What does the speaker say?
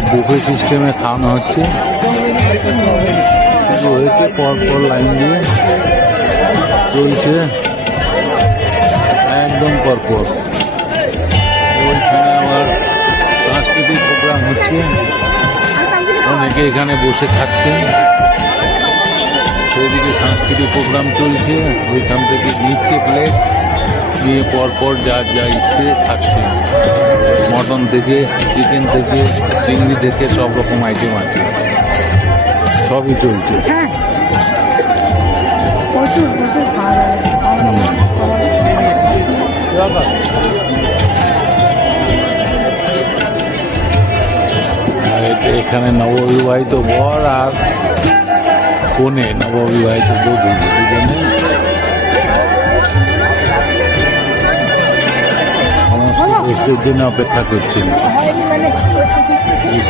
সব বুফে সিস্টেমে খাওয়ানো হচ্ছে। শুরু হয়েছে, পরপর লাইন দিয়ে চলছে একদম পরপর। ওইখানে আবার সাংস্কৃতিক প্রোগ্রাম হচ্ছে, অনেকে এখানে বসে খাচ্ছেন। সেদিকে সাংস্কৃতিক প্রোগ্রাম চলছে, ওইখান থেকে নিচ্ছে প্লেট নিয়ে পরপর যার যা ইচ্ছে খাচ্ছে। মটন থেকে, চিকেন থেকে, চিংড়ি থেকে সব রকম আইটেম আছে, সবই চলছে। এখানে নববিবাহিত বর আর কনে, নববিবাহিত বধূ, দুজনে সমস্ত গেস্টের জন্য অপেক্ষা করছেন। এই